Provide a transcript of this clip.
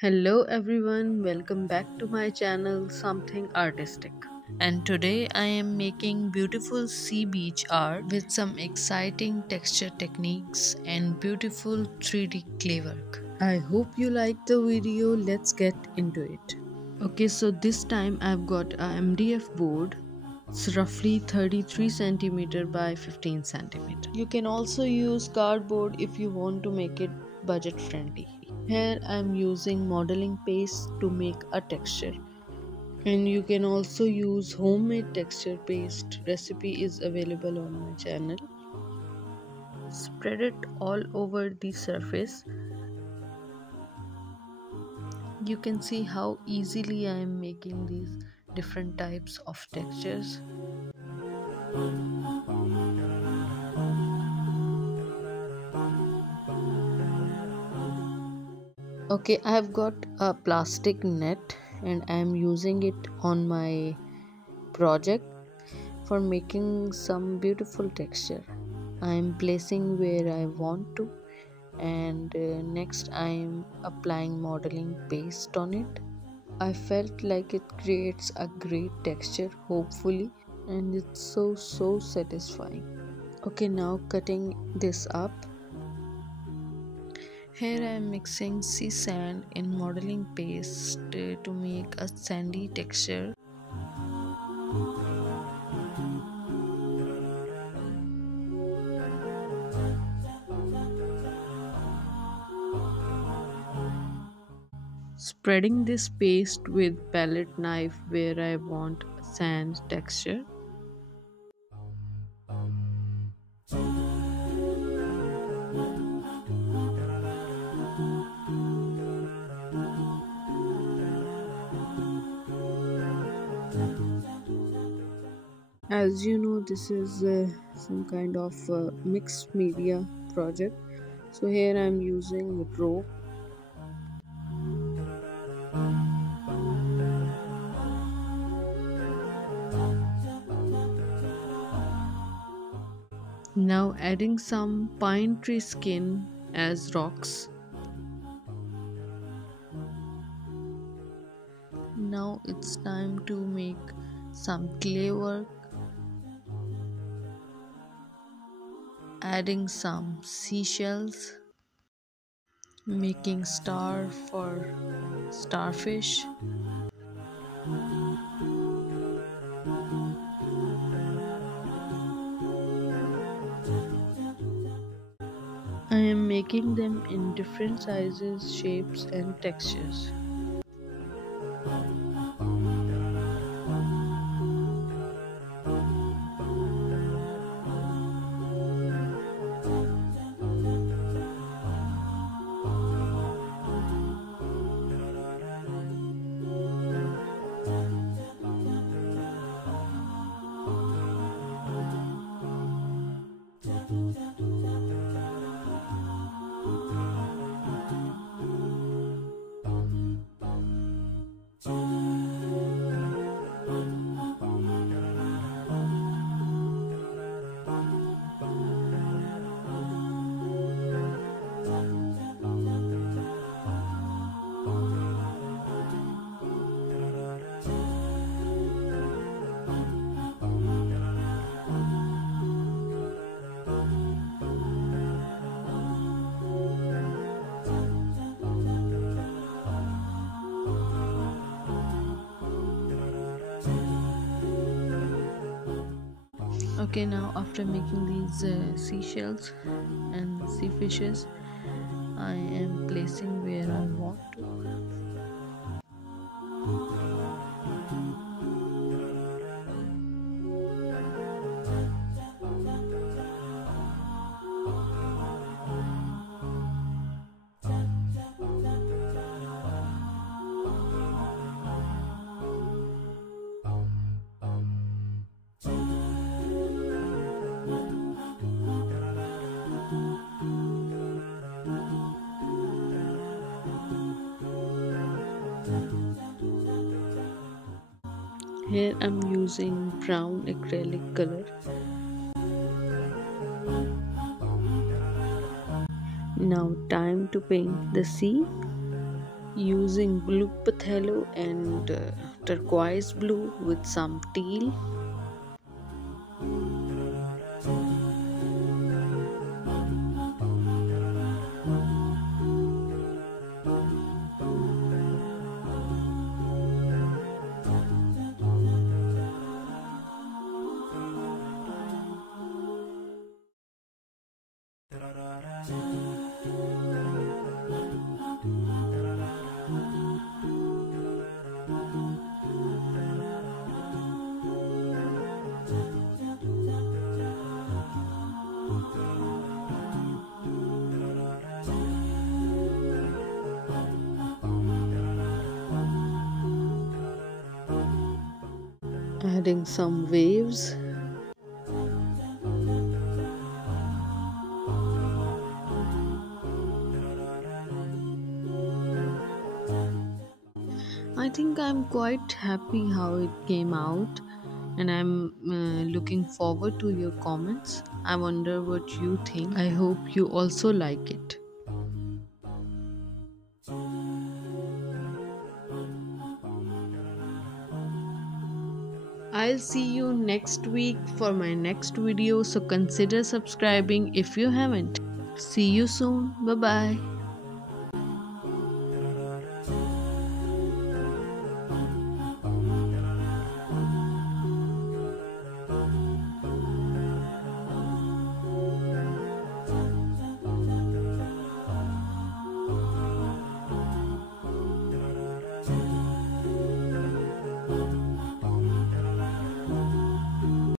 Hello everyone, welcome back to my channel Something Artistic. And today I am making beautiful sea beach art with some exciting texture techniques and beautiful 3D clay work. I hope you like the video, let's get into it. Okay, so this time I've got a MDF board. It's roughly 33 centimeter by 15 centimeter. You can also use cardboard if you want to make it budget friendly. Here I am using modeling paste to make a texture. And you can also use homemade texture paste. Recipe is available on my channel. Spread it all over the surface. You can see how easily I am making these different types of textures. Okay, I have got a plastic net and I am using it on my project for making some beautiful texture. I am placing where I want to, and next I am applying modeling paste on it. I felt like it creates a great texture, hopefully, and it's so satisfying. Okay, now cutting this up. Here I am mixing sea sand in modeling paste to make a sandy texture. Spreading this paste with palette knife where I want sand texture. As you know, this is some kind of mixed media project. So here I am using rope. Now adding some pine tree skin as rocks. Now it's time to make some clay work. Adding some seashells. Making star for starfish. I am making them in different sizes, shapes and textures. Okay, now after making these seashells and sea fishes, I am placing where I want to. Here I'm using brown acrylic color. Now time to paint the sea. using blue pathello and turquoise blue with some teal. Adding some waves. I think I'm quite happy how it came out, and I'm looking forward to your comments. I wonder what you think. I hope you also like it. I'll see you next week for my next video, so consider subscribing if you haven't. See you soon. Bye bye.